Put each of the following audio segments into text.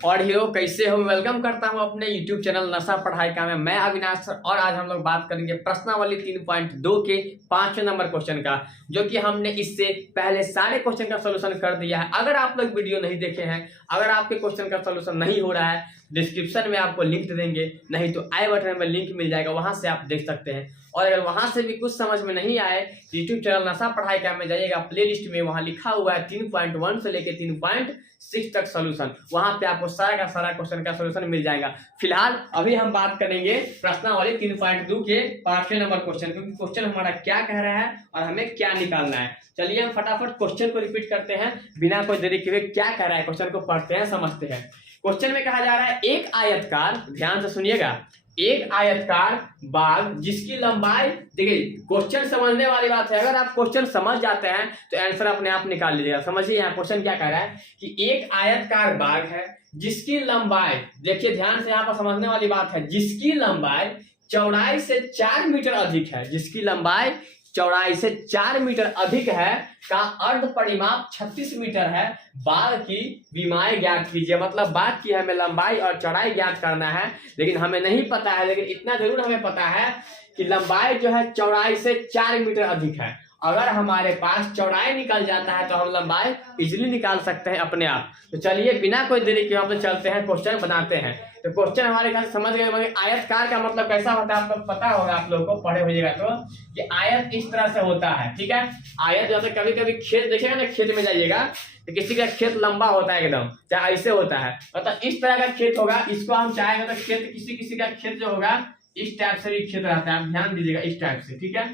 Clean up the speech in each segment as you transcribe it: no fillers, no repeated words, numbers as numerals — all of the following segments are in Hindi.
और हीरो कैसे हो। वेलकम करता हूं अपने YouTube चैनल नशा पढ़ाई का में। मैं अविनाश सर और आज हम लोग बात करेंगे प्रश्नावली 3.2 के 5वें नंबर क्वेश्चन का, जो कि हमने इससे पहले सारे क्वेश्चन का सोल्यूशन कर दिया है। अगर आप लोग वीडियो नहीं देखे हैं, अगर आपके क्वेश्चन का सोल्यूशन नहीं हो रहा है, डिस्क्रिप्शन में आपको लिंक दे देंगे, नहीं तो आई बटन में लिंक मिल जाएगा, वहां से आप देख सकते हैं। और अगर वहां से भी कुछ समझ में नहीं आए, YouTube चैनल नशा पढ़ाई का में जाइएगा, प्लेलिस्ट में वहां लिखा हुआ है 3.1 से लेके 3.6 तक सोल्यूशन, वहां पे आपको सारा का सारा क्वेश्चन का सोल्यूशन मिल जाएगा। फिलहाल अभी हम बात करेंगे प्रश्नावली 3.2 के 5वें नंबर क्वेश्चन, क्योंकि क्वेश्चन हमारा क्या कह रहा है और हमें क्या निकालना है। चलिए हम फटाफट क्वेश्चन को रिपीट करते हैं बिना कोई देरी किए। क्या कह रहा है क्वेश्चन को पढ़ते हैं, समझते हैं। क्वेश्चन में कहा जा रहा है एक आयतकार, ध्यान से सुनिएगा, एक आयतकार बाग जिसकी लंबाई, देखिए क्वेश्चन समझने वाली बात है। अगर आप क्वेश्चन समझ जाते हैं तो आंसर अपने आप निकाल लीजिएगा। समझिए यहाँ क्वेश्चन क्या कह रहा है कि एक आयतकार बाग है जिसकी लंबाई, देखिए ध्यान से यहाँ पर समझने वाली बात है, जिसकी लंबाई चौड़ाई से 4 मीटर अधिक है, जिसकी लंबाई चौड़ाई से 4 मीटर अधिक है का अर्ध परिमाप 36 मीटर है। बाग की विमाएं ज्ञात कीजिए। मतलब बाग की हमें लंबाई और चौड़ाई ज्ञात करना है, लेकिन हमें नहीं पता है, लेकिन इतना जरूर हमें पता है कि लंबाई जो है चौड़ाई से 4 मीटर अधिक है। अगर हमारे पास चौड़ाई निकल जाता है तो हम लंबाई इजीली निकाल सकते हैं अपने आप। तो चलिए बिना कोई देरी के हम चलते हैं, क्वेश्चन बनाते हैं। तो क्वेश्चन हमारे घर समझ गए, मगर आयतकार का मतलब कैसा होता है आप लोग पता होगा, आप लोगों को पढ़े होइएगा तो कि आयत इस तरह से होता है, ठीक है। आयत जैसे कभी कभी खेत देखेगा ना, खेत में जाइएगा तो किसी का खेत लंबा होता है एकदम, चाहे ऐसे होता है, मतलब इस तरह का खेत होगा। इसको हम चाहेंगे तो खेत, किसी किसी का खेत जो होगा इस टाइप से भी खेत रहता है, आप ध्यान दीजिएगा, इस टाइप से, ठीक है।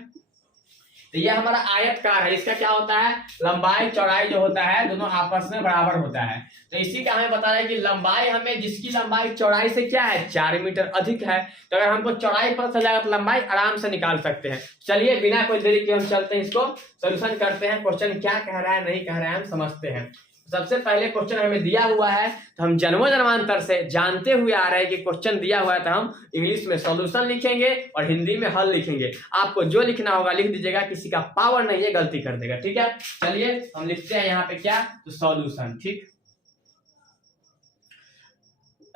तो ये हमारा आयतकार है। इसका क्या होता है, लंबाई चौड़ाई जो होता है दोनों आपस में बराबर होता है। तो इसी का हमें बता रहा है कि लंबाई हमें, जिसकी लंबाई चौड़ाई से क्या है 4 मीटर अधिक है। तो अगर हमको चौड़ाई पता चल जाएगा तो लंबाई आराम से निकाल सकते हैं। चलिए बिना कोई देरी के हम चलते हैं, इसको सोल्यूशन करते हैं। क्वेश्चन क्या कह रहा है नहीं कह रहा है हम समझते हैं। सबसे पहले क्वेश्चन हमें दिया हुआ है तो हम जन्मों जन्मांतर से जानते हुए आ रहे हैं कि क्वेश्चन दिया हुआ है तो हम इंग्लिश में सॉल्यूशन लिखेंगे और हिंदी में हल लिखेंगे। आपको जो लिखना होगा लिख दीजिएगा, किसी का पावर नहीं है गलती कर देगा, ठीक है। चलिए हम लिखते हैं यहाँ पे क्या, तो सॉल्यूशन, ठीक।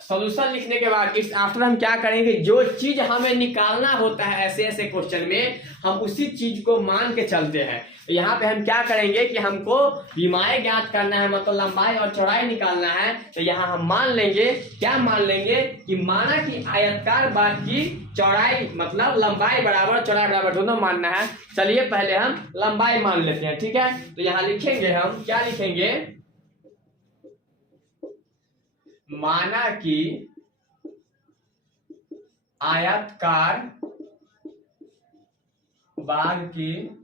सॉल्यूशन लिखने के बाद इस आफ्टर हम क्या करेंगे, जो चीज हमें निकालना होता है ऐसे ऐसे क्वेश्चन में, हम उसी चीज को मान के चलते हैं। तो यहाँ पे हम क्या करेंगे कि हमको विमाएं ज्ञात करना है, मतलब लंबाई और चौड़ाई निकालना है। तो यहाँ हम मान लेंगे, क्या मान लेंगे कि माना कि आयतकार बाग की चौड़ाई, मतलब लंबाई बराबर चौड़ाई बराबर दोनों मानना है। चलिए पहले हम लंबाई मान लेते हैं, ठीक है। तो यहाँ लिखेंगे हम, क्या लिखेंगे, माना कि आयतकार बाग की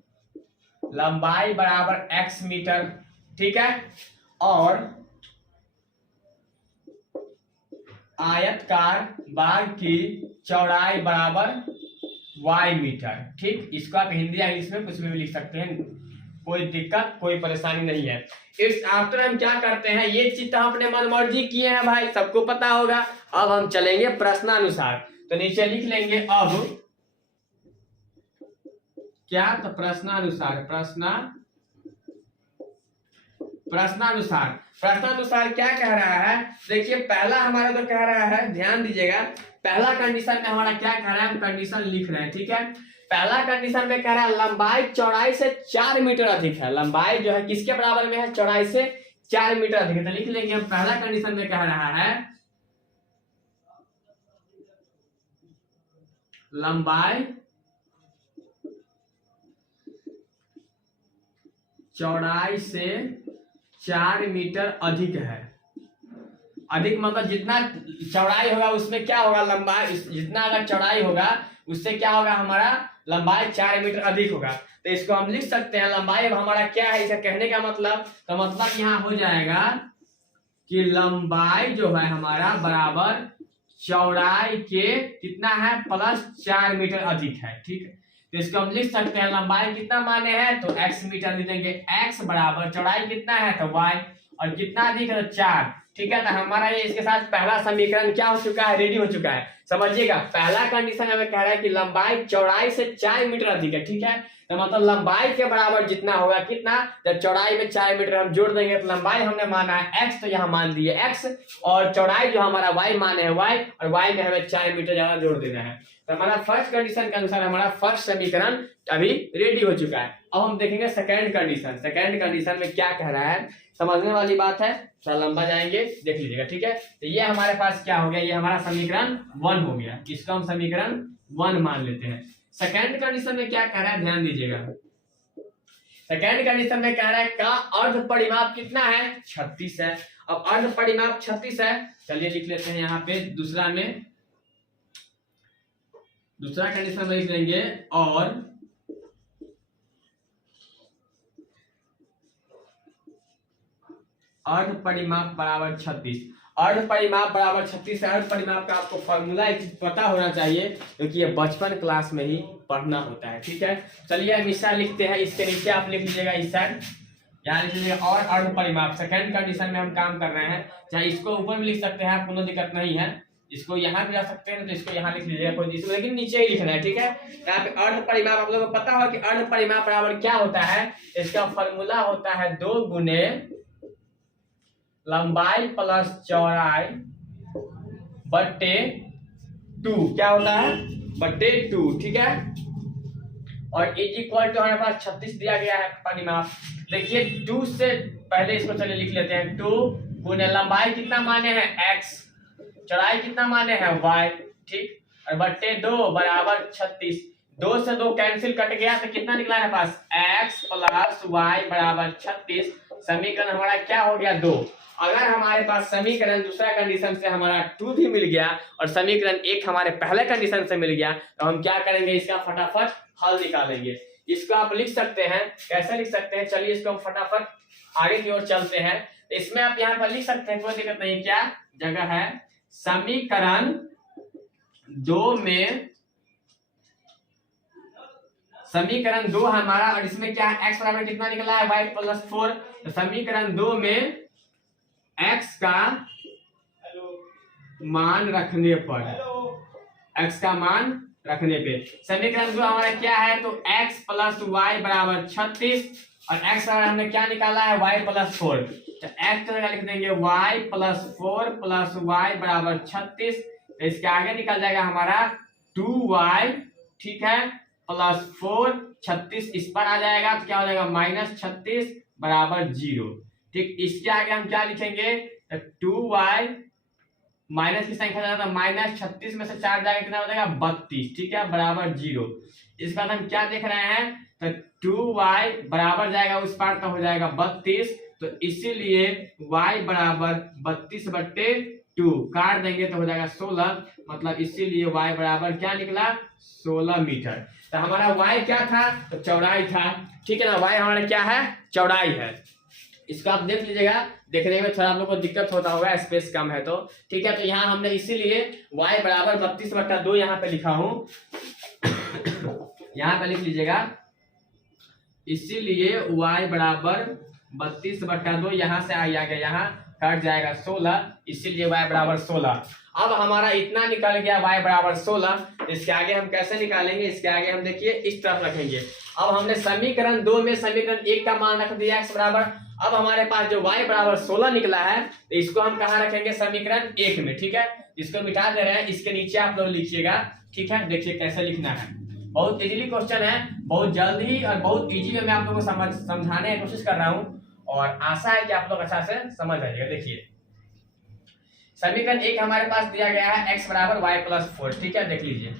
लंबाई बराबर x मीटर, ठीक है, और आयतकार बाग की चौड़ाई बराबर y मीटर, ठीक। इसको आप हिंदी या इंग्लिश में कुछ भी लिख सकते हैं, कोई दिक्कत कोई परेशानी नहीं है। इस आफ्टर हम क्या करते हैं, ये चीज तो अपने मन मर्जी किए हैं भाई, सबको पता होगा। अब हम चलेंगे प्रश्नानुसार, तो नीचे लिख लेंगे अब क्या, तो प्रश्नानुसार, प्रश्नानुसार क्या कह रहा है। देखिए पहला हमारा तो कह रहा है, ध्यान दीजिएगा, पहला कंडीशन में हमारा क्या कह रहा है, हम कंडीशन लिख रहे हैं, ठीक है। पहला कंडीशन में कह रहा है लंबाई चौड़ाई से 4 मीटर अधिक है। लंबाई जो है किसके बराबर में है, चौड़ाई से 4 मीटर अधिक है। तो लिख लेंगे हम, पहला कंडीशन में कह रहा है लंबाई चौड़ाई से 4 मीटर अधिक है। अधिक मतलब जितना चौड़ाई होगा उसमें क्या होगा, लंबाई जितना अगर चौड़ाई होगा उससे क्या होगा, हमारा लंबाई 4 मीटर अधिक होगा। तो इसको हम लिख सकते हैं लंबाई हमारा क्या है, इसका कहने का मतलब, तो मतलब यहाँ हो जाएगा कि लंबाई जो है हमारा बराबर चौड़ाई के कितना है, प्लस 4 मीटर अधिक है, ठीक है। तो इसको हम लिख सकते हैं लंबाई कितना माने हैं, तो x मीटर लिख देंगे, x बराबर चौड़ाई कितना है तो y, और कितना अधिक है तो 4, ठीक है। तो हमारा ये इसके साथ पहला समीकरण क्या हो चुका है, रेडी हो चुका है। समझिएगा पहला कंडीशन हमें कह रहा है कि लंबाई चौड़ाई से 4 मीटर अधिक है, ठीक है। तो मतलब लंबाई के बराबर जितना होगा, कितना, जब चौड़ाई में 4 मीटर हम जोड़ देंगे तो लंबाई हमने माना है x, तो यहाँ मान दिए x, और चौड़ाई जो हमारा y माने है y, और y में हमें 4 मीटर ज्यादा जोड़ देना है। तो हमारा फर्स्ट कंडीशन के अनुसार हमारा फर्स्ट समीकरण अभी रेडी हो चुका है। अब हम देखेंगे सेकेंड कंडीशन। सेकेंड कंडीशन में क्या कह रहा है, समझने वाली बात है, थोड़ा लंबा जाएंगे, देख लीजिएगा, ठीक है। तो ये हमारे पास क्या हो गया, ये हमारा समीकरण 1 हो गया, इसको हम समीकरण 1 मान लेते हैं। सेकेंड कंडीशन में क्या कह रहा है, ध्यान दीजिएगा। सेकेंड कंडीशन में कह रहा है का अर्ध परिमाप कितना है, 36 है। अब अर्ध परिमाप 36 है, चलिए लिख लेते हैं यहाँ पे दूसरा कंडीशन में लिख लेंगे, और अर्ध परिमाप बराबर 36। अर्ध परिमाप बराबर 36 है। अर्ध परिमाप का आपको फॉर्मूला एक चीज पता होना चाहिए, क्योंकि ये बचपन क्लास में ही पढ़ना होता है, ठीक है। चलिए हम इस साइड लिखते हैं, इसके नीचे आप लिख लीजिएगा इस साइड, यहाँ लिख लीजिएगा और अर्ध परिमाप। सेकेंड कंडीशन में हम काम कर रहे हैं, चाहे इसको ऊपर भी लिख सकते हैं, आपको कोई दिक्कत नहीं है, इसको यहाँ भी जा सकते हैं, तो इसको यहाँ लिख लीजिएगा, कोई इसको लेकिन नीचे ही लिखना है, ठीक है। यहाँ पे अर्ध परिमाप आप लोगों को पता हो कि अर्ध परिमाप बराबर क्या होता है, इसका फॉर्मूला होता है 2 गुने लंबाई प्लस चौड़ाई बट्टे 2, क्या होता है, बट्टे 2, ठीक है। और इज इक्वल टू हमारे पास 36 दिया गया है परिमाप। देखिए 2 से पहले इसको चलिए लिख लेते हैं, 2 गुने लंबाई कितना माने हैं x, चौड़ाई कितना माने हैं y, ठीक, और बट्टे 2 बराबर 36। 2 से 2 कैंसिल कट गया तो कितना निकला है पास, x प्लस y बराबर 36। समीकरण हमारा क्या हो गया, 2। अगर हमारे पास समीकरण दूसरा कंडीशन से हमारा 2 भी मिल गया और समीकरण 1 हमारे पहले कंडीशन से मिल गया, तो हम क्या करेंगे, इसका फटाफट हल निकालेंगे। इसको आप लिख सकते हैं, कैसे लिख सकते हैं, चलिए इसको हम फटाफट आगे की ओर चलते हैं। इसमें आप यहाँ पर लिख सकते हैं, कोई दिक्कत नहीं, क्या जगह है, समीकरण 2 में, समीकरण 2 हमारा, और इसमें क्या है, x बराबर कितना निकला है, y प्लस 4। तो समीकरण 2 में x का मान रखने पर, x का मान रखने पे समीकरण 2 हमारा क्या है, तो x प्लस वाई बराबर 36, और x बराबर हमने क्या निकाला है, y प्लस 4। तो x जगह लिख देंगे y प्लस 4 प्लस वाई बराबर 36। तो इसके आगे निकल जाएगा हमारा 2y, ठीक है, प्लस 4, 36 इस पर आ जाएगा, तो क्या हो जाएगा, माइनस 36 बराबर 0, ठीक। इसके आगे हम क्या लिखेंगे, तो 2y माइनस की संख्या जाएगा, माइनस 36 में से 4 जाएगा, कितना हो जाएगा, 32, ठीक है, बराबर 0। इसके बाद हम क्या देख रहे हैं, तो 2y बराबर जाएगा उस पार का हो जाएगा 32, तो इसीलिए y बराबर 32 बट्टे 2 काट देंगे तो हो जाएगा 16, मतलब इसीलिए y बराबर क्या निकला, 16 मीटर। तो हमारा y क्या था, तो चौड़ाई था, ठीक है ना, y हमारा क्या है, चौड़ाई है। इसको आप देख लीजिएगा, देखने में थोड़ा आप लोग को दिक्कत होता होगा, स्पेस कम है तो, ठीक है। तो यहाँ हमने इसीलिए y बराबर 32/2 यहाँ पे लिखा हूं, यहाँ पे लिख लीजिएगा, इसीलिए y बराबर 32/2, यहाँ से आ गया, यहाँ कट जाएगा 16, इसीलिए y बराबर 16। अब हमारा इतना निकल गया y बराबर 16। इसके आगे हम कैसे निकालेंगे, इसके आगे हम देखिए इस तरफ रखेंगे। अब हमने समीकरण 2 में समीकरण 1 का मान रख दिया x बराबर। अब हमारे पास जो y बराबर 16 निकला है, तो इसको हम कहाँ रखेंगे, समीकरण 1 में, ठीक है। इसको मिटा दे रहे हैं, इसके नीचे आप लोग लिखिएगा, ठीक है। देखिए कैसे लिखना है, बहुत इजीली क्वेश्चन है, बहुत जल्द ही और बहुत इजी में मैं आप लोगों को समझाने की कोशिश कर रहा हूँ, और आशा है कि आप लोग अच्छा से समझ आइएगा। देखिए समीकरण 1 हमारे पास दिया गया है x बराबर y प्लस 4, ठीक है, देख लीजिए।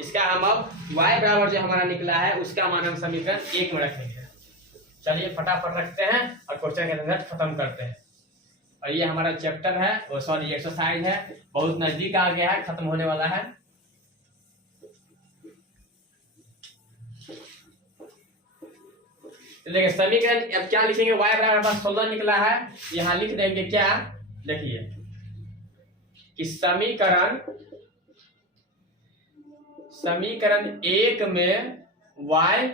इसका हम अब y बराबर जो हमारा निकला है उसका मान हम समीकरण 1 में रखेंगे। चलिए फटाफट रखते हैं और क्वेश्चन के अंदर खत्म करते हैं। और ये हमारा चैप्टर है, वो सॉरी एक्सरसाइज है, बहुत नजदीक आ गया है, खत्म होने वाला है। देखिए समीकरण अब क्या लिखेंगे, y बराबर 16 निकला है, यहाँ लिख देंगे क्या, देखिए कि समीकरण 1 में y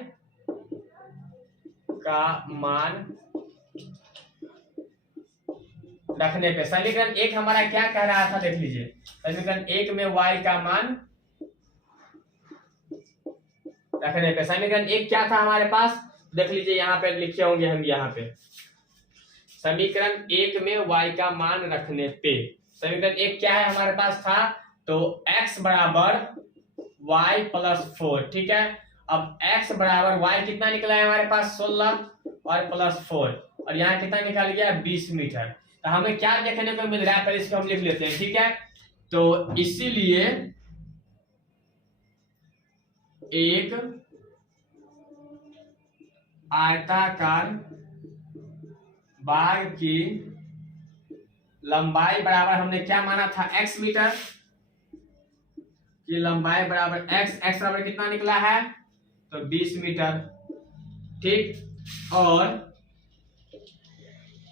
का मान रखने पे, समीकरण 1 हमारा क्या कह रहा था, देख लीजिए। समीकरण 1 में y का मान रखने पे। समीकरण 1 क्या था हमारे पास, देख लीजिए यहाँ पे लिखे होंगे हम, यहाँ पे समीकरण 1 में y का मान रखने पे समीकरण 1 क्या है हमारे पास था, तो x बराबर y प्लस 4, ठीक है। अब x बराबर y कितना निकला है हमारे पास 16 और प्लस 4, और यहाँ कितना निकल गया 20 मीटर। तो हमें क्या देखने को मिल रहा है, पहले इसको हम लिख लेते हैं, ठीक है। तो इसीलिए एक आयताकार बाग की लंबाई बराबर, हमने क्या माना था x मीटर की लंबाई बराबर x बराबर कितना निकला है, तो 20 मीटर, ठीक। और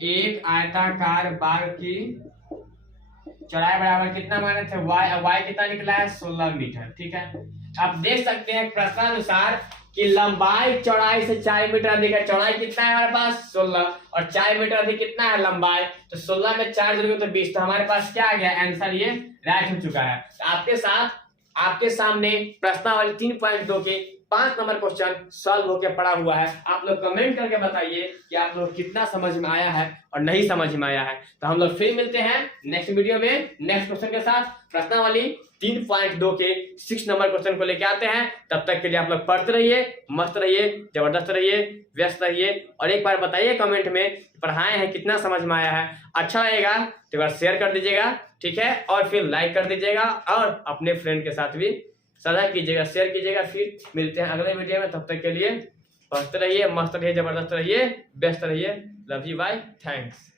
एक आयताकार बाग की चौड़ाई बराबर कितना माने थे y कितना निकला है 16 मीटर, ठीक है। आप देख सकते हैं प्रश्नानुसार कि लंबाई चौड़ाई से 4 मीटर अधिक है। चौड़ाई कितना है हमारे पास 16 और 4 मीटर अधिक कितना है लंबाई, तो 16 में 4 जोड़ोगे तो 20, तो हमारे पास क्या आ गया आंसर, ये राइट हो चुका है। तो आपके सामने प्रश्नावली 3.2 के 5 नंबर क्वेश्चन सॉल्व होके पड़ा हुआ है। आप लोग कमेंट करके बताइए कि आप लोग कितना समझ में आया है और नहीं समझ में आया है। तो हम लोग फिर मिलते हैं नेक्स्ट वीडियो में नेक्स्ट क्वेश्चन के साथ। प्रश्नावली 3.2 के 6 नंबर क्वेश्चन को लेके आते हैं। तब तक के लिए आप लोग पढ़ते रहिए, मस्त रहिए, जबरदस्त रहिए, व्यस्त रहिए, और एक बार बताइए कमेंट में पढ़ाए हैं कितना समझ में आया है। अच्छा लगेगा तो एक बार शेयर कर दीजिएगा, ठीक है, और फिर लाइक कर दीजिएगा और अपने फ्रेंड के साथ भी साझा कीजिएगा, शेयर कीजिएगा। फिर मिलते हैं अगले वीडियो में, तब तक के लिए पढ़ते रहिए, मस्त रहिए, जबरदस्त रहिए, व्यस्त रहिए। Love you, bye, thanks.